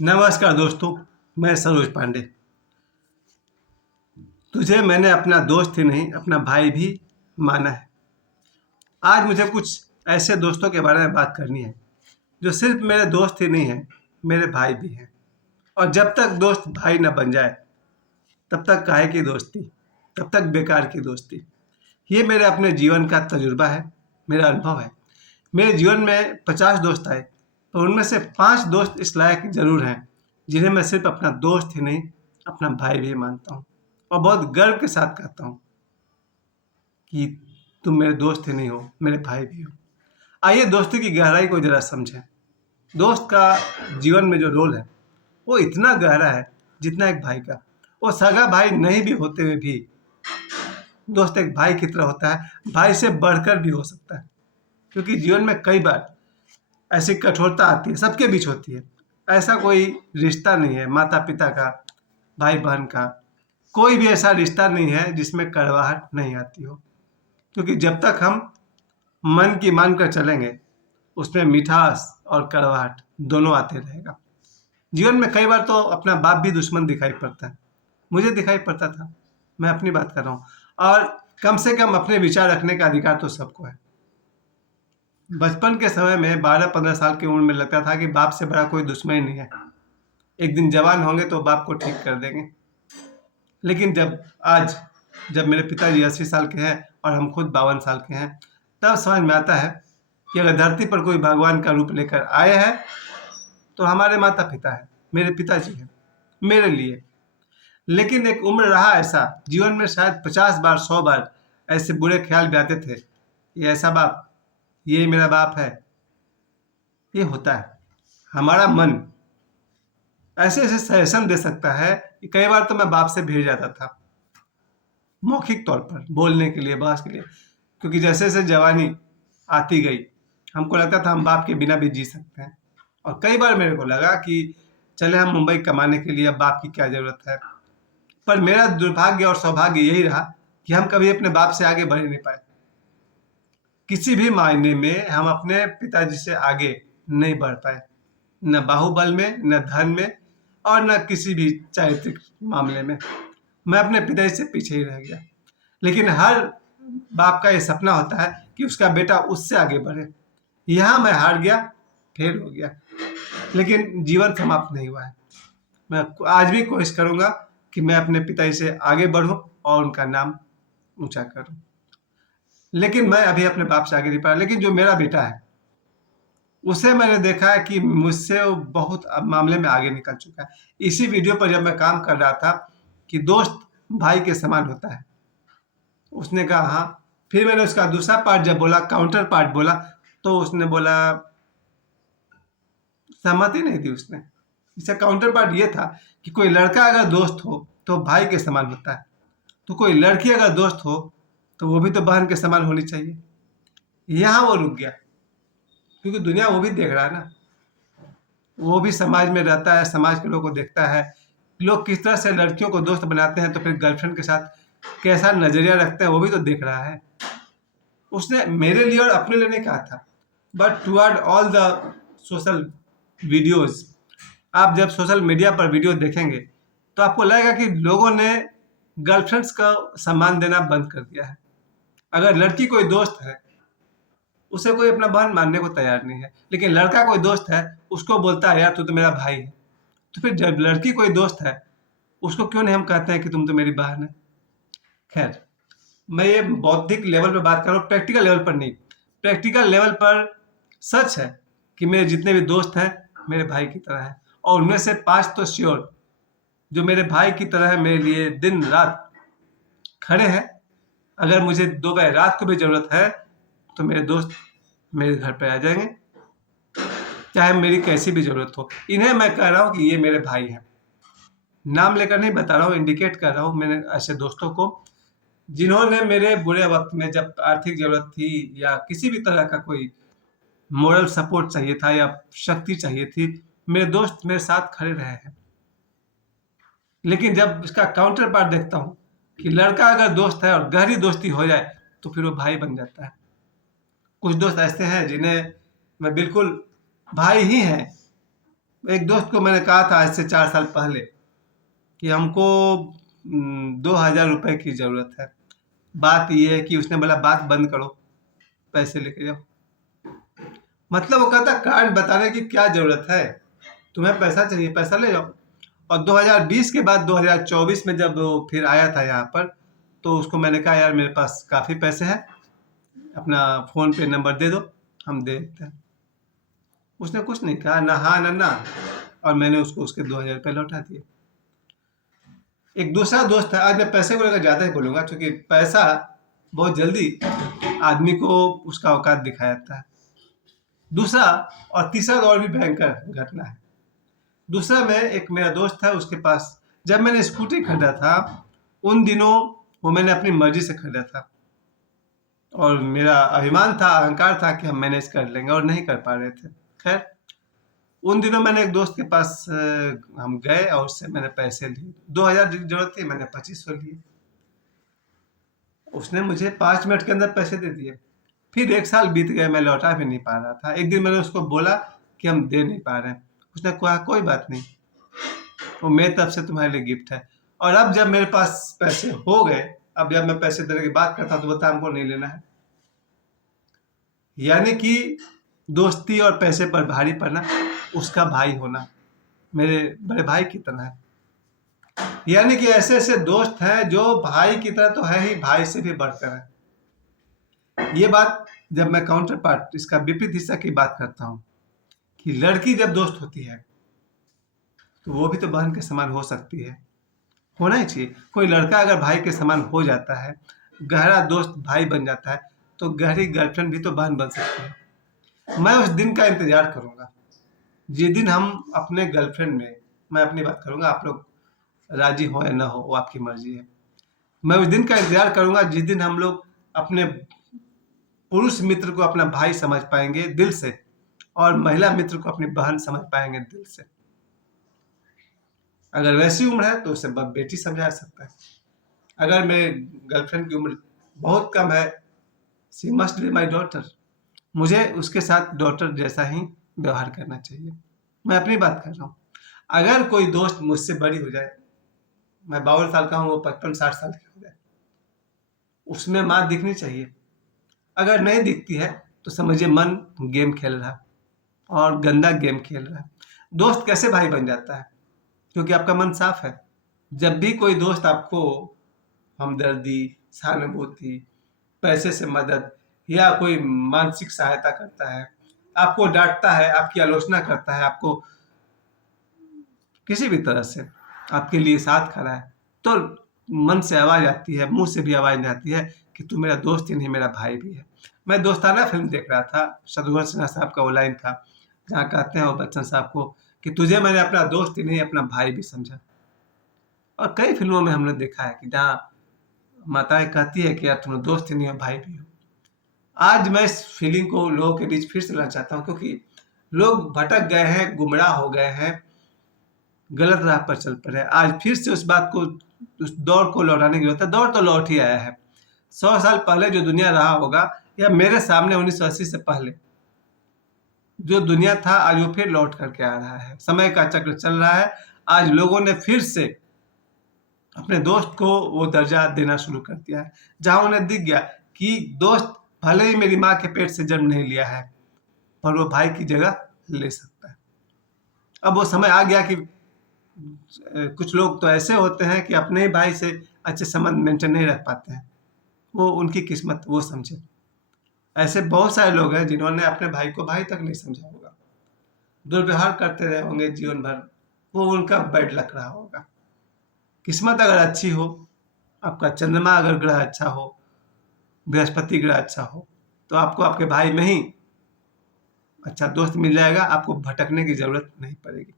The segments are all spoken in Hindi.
नमस्कार दोस्तों, मैं सरोज पांडे। तुझे मैंने अपना दोस्त ही नहीं अपना भाई भी माना है। आज मुझे कुछ ऐसे दोस्तों के बारे में बात करनी है जो सिर्फ मेरे दोस्त ही नहीं हैं, मेरे भाई भी हैं। और जब तक दोस्त भाई न बन जाए तब तक काहे की दोस्ती, तब तक बेकार की दोस्ती। ये मेरे अपने जीवन का तजुर्बा है, मेरा अनुभव है। मेरे जीवन में 50 दोस्त आए, तो उनमें से 5 दोस्त इस लायक जरूर हैं जिन्हें मैं सिर्फ अपना दोस्त ही नहीं अपना भाई भी मानता हूँ। और बहुत गर्व के साथ कहता हूँ कि तुम मेरे दोस्त ही नहीं हो, मेरे भाई भी हो। आइए दोस्ती की गहराई को जरा समझें। दोस्त का जीवन में जो रोल है वो इतना गहरा है जितना एक भाई का। वो सगा भाई नहीं भी होते हुए भी दोस्त एक भाई की तरह होता है, भाई से बढ़कर भी हो सकता है। क्योंकि जीवन में कई बार ऐसी कठोरता आती है, सबके बीच होती है। ऐसा कोई रिश्ता नहीं है माता पिता का, भाई बहन का, कोई भी ऐसा रिश्ता नहीं है जिसमें कड़वाहट नहीं आती हो। क्योंकि जब तक हम मन की मान कर चलेंगे उसमें मिठास और कड़वाहट दोनों आते रहेगा। जीवन में कई बार तो अपना बाप भी दुश्मन दिखाई पड़ता है। मुझे दिखाई पड़ता था, मैं अपनी बात कर रहा हूँ। और कम से कम अपने विचार रखने का अधिकार तो सबको है। बचपन के समय में 12-15 साल की उम्र में लगता था कि बाप से बड़ा कोई दुश्मन ही नहीं है। एक दिन जवान होंगे तो बाप को ठीक कर देंगे। लेकिन जब मेरे पिताजी 80 साल के हैं और हम खुद 52 साल के हैं, तब समझ में आता है कि अगर धरती पर कोई भगवान का रूप लेकर आए हैं तो हमारे माता पिता है, मेरे पिताजी हैं, मेरे लिए। लेकिन एक उम्र रहा ऐसा, जीवन में शायद 50 बार 100 बार ऐसे बुरे ख्याल भी आते थे, ये ऐसा बाप, यही मेरा बाप है। ये होता है, हमारा मन ऐसे ऐसे सजेशन दे सकता है कि कई बार तो मैं बाप से भिड़ जाता था, मौखिक तौर पर बोलने के लिए, बहस के लिए। क्योंकि जैसे जैसे जवानी आती गई हमको लगता था हम बाप के बिना भी जी सकते हैं। और कई बार मेरे को लगा कि चले हम मुंबई कमाने के लिए, अब बाप की क्या जरूरत है। पर मेरा दुर्भाग्य और सौभाग्य यही रहा कि हम कभी अपने बाप से आगे बढ़ ही नहीं पाए। किसी भी मायने में हम अपने पिताजी से आगे नहीं बढ़ पाए, न बाहुबल में, न धन में, और न किसी भी चारित्रिक मामले में। मैं अपने पिताजी से पीछे ही रह गया। लेकिन हर बाप का ये सपना होता है कि उसका बेटा उससे आगे बढ़े। यहाँ मैं हार गया, फेल हो गया। लेकिन जीवन समाप्त नहीं हुआ है। मैं आज भी कोशिश करूंगा कि मैं अपने पिताजी से आगे बढ़ूं और उनका नाम ऊंचा करूं। लेकिन मैं अभी अपने बाप से आगे नहीं पाया। लेकिन जो मेरा बेटा है उसे मैंने देखा है कि मुझसे वो बहुत मामले में आगे निकल चुका है। इसी वीडियो पर जब मैं काम कर रहा था कि दोस्त भाई के समान होता है, उसने कहा हाँ। फिर मैंने उसका दूसरा पार्ट जब बोला, काउंटर पार्ट बोला, तो उसने बोला, सहमति नहीं दी उसने। इसका काउंटर पार्ट ये था कि कोई लड़का अगर दोस्त हो तो भाई के समान होता है, तो कोई लड़की अगर दोस्त हो तो वो भी तो बहन के समान होनी चाहिए। यहाँ वो रुक गया, क्योंकि दुनिया वो भी देख रहा है ना, वो भी समाज में रहता है, समाज के लोगों को देखता है, लोग किस तरह से लड़कियों को दोस्त बनाते हैं तो फिर गर्लफ्रेंड के साथ कैसा नजरिया रखते हैं वो भी तो देख रहा है। उसने मेरे लिए और अपने लिए नहीं कहा था, but toward all the social videos. आप जब सोशल मीडिया पर वीडियो देखेंगे तो आपको लगेगा कि लोगों ने गर्लफ्रेंड्स का सम्मान देना बंद कर दिया है। अगर लड़की कोई दोस्त है उसे कोई अपना बहन मानने को तैयार नहीं है, लेकिन लड़का कोई दोस्त है उसको बोलता है यार तू तो मेरा भाई है। तो फिर जब लड़की कोई दोस्त है उसको क्यों नहीं हम कहते हैं कि तुम तो मेरी बहन है। खैर, मैं ये बौद्धिक लेवल पर बात कर रहा हूँ, प्रैक्टिकल लेवल पर नहीं। प्रैक्टिकल लेवल पर सच है कि मेरे जितने भी दोस्त हैं मेरे भाई की तरह हैं, और उनमें से 5 तो श्योर जो मेरे भाई की तरह है, मेरे लिए दिन रात खड़े हैं। अगर मुझे 2 बजे रात को भी जरूरत है तो मेरे दोस्त मेरे घर पे आ जाएंगे, चाहे मेरी कैसी भी जरूरत हो। इन्हें मैं कह रहा हूँ कि ये मेरे भाई हैं। नाम लेकर नहीं बता रहा हूँ, इंडिकेट कर रहा हूँ मैंने ऐसे दोस्तों को जिन्होंने मेरे बुरे वक्त में, जब आर्थिक जरूरत थी या किसी भी तरह का कोई मोरल सपोर्ट चाहिए था या शक्ति चाहिए थी, मेरे दोस्त मेरे साथ खड़े रहे हैं। लेकिन जब इसका काउंटर पार्ट देखता हूँ कि लड़का अगर दोस्त है और गहरी दोस्ती हो जाए तो फिर वो भाई बन जाता है। कुछ दोस्त ऐसे हैं जिन्हें मैं बिल्कुल भाई ही हैं, एक दोस्त को मैंने कहा था आज से 4 साल पहले कि हमको 2,000 रुपये की ज़रूरत है। बात ये है कि उसने बोला बात बंद करो, पैसे लेके जाओ। मतलब वो कहता कारण बताने की क्या ज़रूरत है, तुम्हें पैसा चाहिए पैसा ले जाओ। और 2020 के बाद 2024 में जब वो फिर आया था यहाँ पर, तो उसको मैंने कहा यार मेरे पास काफ़ी पैसे हैं, अपना फ़ोन पे नंबर दे दो, हम दे देते हैं। उसने कुछ नहीं कहा, ना हाँ ना ना, और मैंने उसको उसके 2,000 रुपये लौटा दिए। एक दूसरा दोस्त है, आज मैं पैसे को लेकर ज़्यादा ही बोलूँगा क्योंकि पैसा बहुत जल्दी आदमी को उसका औकात दिखाया जाता है। दूसरा और तीसरा और भी भयंकर घटना है। दूसरा में एक मेरा दोस्त है, उसके पास जब मैंने स्कूटी खरीदा था उन दिनों वो मैंने अपनी मर्जी से खरीदा था और मेरा अभिमान था, अहंकार था कि हम मैनेज कर लेंगे और नहीं कर पा रहे थे। खैर उन दिनों मैंने एक दोस्त के पास हम गए और उससे मैंने पैसे लिए। 2,000 की जरूरत थी, मैंने 2,500 लिए। उसने मुझे 5 मिनट के अंदर पैसे दे दिए। फिर 1 साल बीत गए, मैं लौटा भी नहीं पा रहा था। एक दिन मैंने उसको बोला कि हम दे नहीं पा रहे हैं। उसने कहा कोई बात नहीं, वो मेरी तरफ से तुम्हारे लिए गिफ्ट है। और अब जब मेरे पास पैसे हो गए, अब जब मैं पैसे देने की बात करता हूँ तो बोलता हमको नहीं लेना है। यानी कि दोस्ती और पैसे पर भारी पड़ना उसका भाई होना मेरे बड़े भाई की तरह है। यानी कि ऐसे ऐसे दोस्त हैं जो भाई की तरह तो है ही, भाई से भी बढ़कर है। ये बात जब मैं काउंटर पार्ट इसका विपरीत हिस्सा की बात करता हूँ कि लड़की जब दोस्त होती है तो वो भी तो बहन के समान हो सकती है, होना ही चाहिए। कोई लड़का अगर भाई के समान हो जाता है, गहरा दोस्त भाई बन जाता है, तो गहरी गर्लफ्रेंड भी तो बहन बन सकती है। मैं उस दिन का इंतजार करूंगा जिस दिन हम अपने गर्लफ्रेंड में, मैं अपनी बात करूंगा, आप लोग राजी हो या ना हो वो आपकी मर्जी है। मैं उस दिन का इंतजार करूंगा जिस दिन हम लोग अपने पुरुष मित्र को अपना भाई समझ पाएंगे दिल से और महिला मित्र को अपनी बहन समझ पाएंगे दिल से। अगर वैसी उम्र है तो उसे बेटी समझा सकता है। अगर मेरे गर्लफ्रेंड की उम्र बहुत कम है, she must be my daughter, मुझे उसके साथ डॉटर जैसा ही व्यवहार करना चाहिए। मैं अपनी बात कर रहा हूँ। अगर कोई दोस्त मुझसे बड़ी हो जाए, मैं 52 साल का हूँ, वो 55-60 साल की हो जाए, उसमें माँ दिखनी चाहिए। अगर नहीं दिखती है तो समझिए मन गेम खेल रहा और गंदा गेम खेल रहा है। दोस्त कैसे भाई बन जाता है? क्योंकि आपका मन साफ है। जब भी कोई दोस्त आपको हमदर्दी, सहानुभूति, पैसे से मदद या कोई मानसिक सहायता करता है, आपको डांटता है, आपकी आलोचना करता है, आपको किसी भी तरह से आपके लिए साथ खड़ा है, तो मन से आवाज़ आती है, मुंह से भी आवाज़ आती है कि तू मेरा दोस्त ही नहीं मेरा भाई भी है। मैं दोस्ताना फिल्म देख रहा था, शत्रुघ्न सिन्हा साहब का वो लाइन था जहाँ कहते हैं वो बच्चन साहब को कि तुझे मैंने अपना दोस्त ही नहीं अपना भाई भी समझा। और कई फिल्मों में हमने देखा है कि जहाँ माताएं कहती है कि यार तुम दोस्त ही नहीं हो भाई भी हो। आज मैं इस फीलिंग को लोगों के बीच फिर से लाना चाहता हूँ क्योंकि लोग भटक गए हैं, गुमराह हो गए हैं, गलत राह पर चल पड़े। आज फिर से उस बात को, उस दौर को लौटाने की जरूरत है। दौर तो लौट ही आया है। 100 साल पहले जो दुनिया रहा होगा या मेरे सामने 1980 से पहले जो दुनिया था, आज वो फिर लौट करके आ रहा है। समय का चक्र चल रहा है। आज लोगों ने फिर से अपने दोस्त को वो दर्जा देना शुरू कर दिया है जहां उन्हें दिख गया कि दोस्त भले ही मेरी माँ के पेट से जन्म नहीं लिया है पर वो भाई की जगह ले सकता है। अब वो समय आ गया कि कुछ लोग तो ऐसे होते हैं कि अपने ही भाई से अच्छे संबंध मेंटेन नहीं रख पाते हैं। वो उनकी किस्मत, वो समझे। ऐसे बहुत सारे लोग हैं जिन्होंने अपने भाई को भाई तक नहीं समझा होगा, दुर्व्यवहार करते रहे होंगे जीवन भर। वो उनका बैड लक रहा होगा। किस्मत अगर अच्छी हो, आपका चंद्रमा अगर ग्रह अच्छा हो, बृहस्पति ग्रह अच्छा हो, तो आपको आपके भाई में ही अच्छा दोस्त मिल जाएगा। आपको भटकने की जरूरत नहीं पड़ेगी।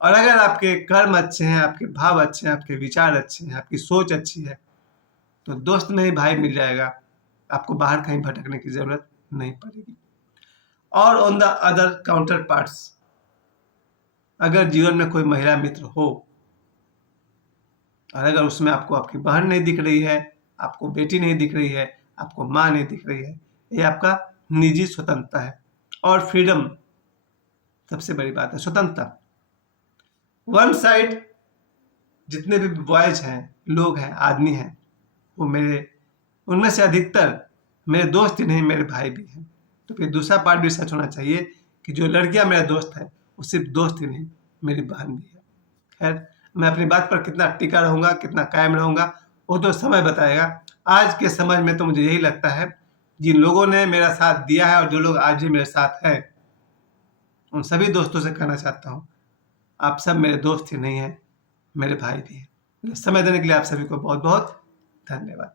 और अगर आपके कर्म अच्छे हैं, आपके भाव अच्छे हैं, आपके विचार अच्छे हैं, आपकी सोच अच्छी है, तो दोस्त में ही भाई मिल जाएगा। आपको बाहर कहीं भटकने की जरूरत नहीं पड़ेगी। और on the other counter parts, अगर जीवन में कोई महिला मित्र हो और अगर उसमें आपको आपकी बहन नहीं दिख रही है, आपको बेटी नहीं दिख रही है, आपको माँ नहीं दिख रही है, ये आपका निजी स्वतंत्रता है और फ्रीडम सबसे बड़ी बात है स्वतंत्रता। वन साइड जितने भी बॉयज हैं, लोग हैं, आदमी हैं, वो मेरे, उनमें से अधिकतर मेरे दोस्त ही नहीं, मेरे भाई भी हैं। तो फिर दूसरा पार्ट भी सच होना चाहिए कि जो लड़कियां मेरा दोस्त है वो सिर्फ दोस्त ही नहीं, मेरी बहन भी है। खैर, मैं अपनी बात पर कितना टिका रहूंगा, कितना कायम रहूंगा, वो तो समय बताएगा। आज के समय में तो मुझे यही लगता है, जिन लोगों ने मेरा साथ दिया है और जो लोग आज भी मेरे साथ हैं, उन सभी दोस्तों से कहना चाहता हूँ, आप सब मेरे दोस्त ही नहीं हैं, मेरे भाई भी हैं। समय देने के लिए आप सभी को बहुत बहुत धन्यवाद।